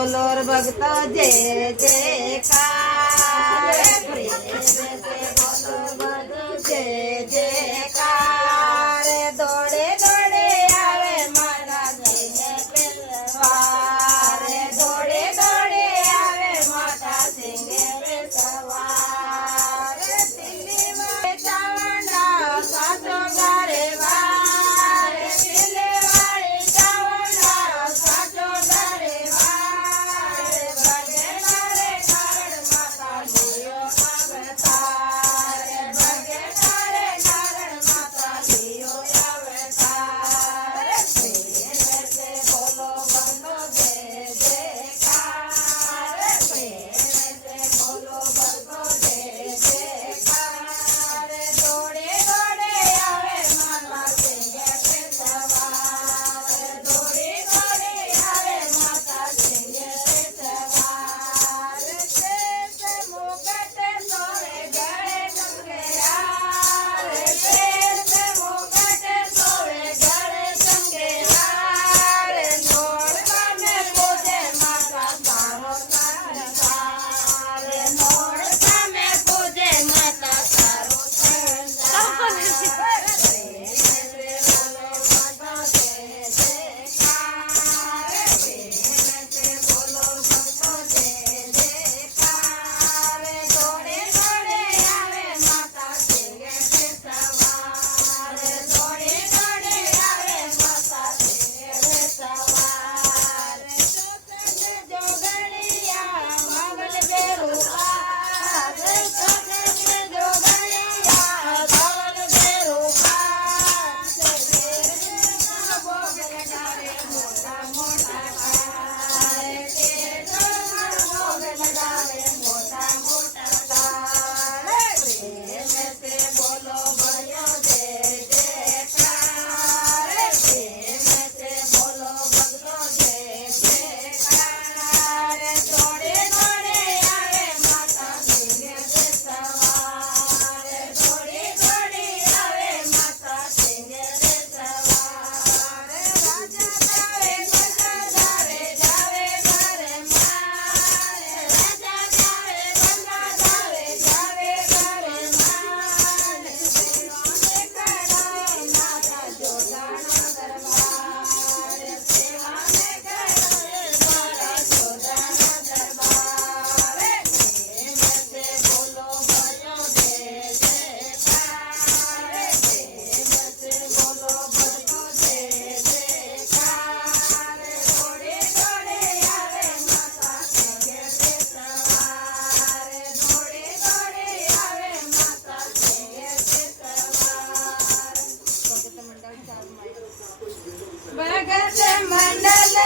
બોલો ભક્તો જય જયકાર પ્રેમ से बोलो બધો જય જયકાર દોડે દોડે આવે મારા સિંહ પેલવાર દોડે દોડે આવે માતા સિંહ પેલવાર દિલ્હી માં ચાવંડા સાચો ગારે વાર દિલ્હી વાળી ચાવંડા સાચો ગારે વાર ભગે મારે કારણ માતા જીઓ અવતાર ભગે મારે કારણ માતા જીઓ અવતાર પ્રેમ से बोलो बंदो जय जयकार प्रेम से बोलो बंदो जय जयकार दौड़े दौड़े आवे माता सिंह पे सवार दौड़े दौड़े आवे माता सिंह पे सवार से मुकुट सोए गले चमकेहार से मुकुट सोए गले चमकेहार नोड़ता में पूजे माता तारो संसार नोड़ता में पूजे माता तारो संसार प्रेम से बोलो माता जय जयकार प्रेम से बोलो भक्तो जय जयकार दौड़े दौड़े आवे माता सिंह पे सवार दौड़े दौड़े आवे माता सिंह पे सवार जोगणिया मंगल बेरुआ जोगणिया धवल बेरुआ भोग लगावे मोटा मोटा कार भोग लगावे मोटा मोटा कार प्रेम से बोलो भयो जय जयकार प्रेम से बोलो भक्तो जय जयकार दौड़े दौड़े आवे माता सिंह पे सवार दौड़े दौड़े आवे माता सिंह पे सवार राजा जावे प्रजा जावे जावे घर मार राजा जावे प्रजा जावे जावे घर मार सेवा में कराए माता जोदाना दरबार सेवा में कराए माता जोदाना दरबार प्रेम से बोलो भयो जय जयकार प्रेम से बोलो भक्तो जय जयकार दौड़े दौड़े आवे माता सिंह पे सवार दौड़े दौड़े आवे माता सिंह पे सवार भगत मंडल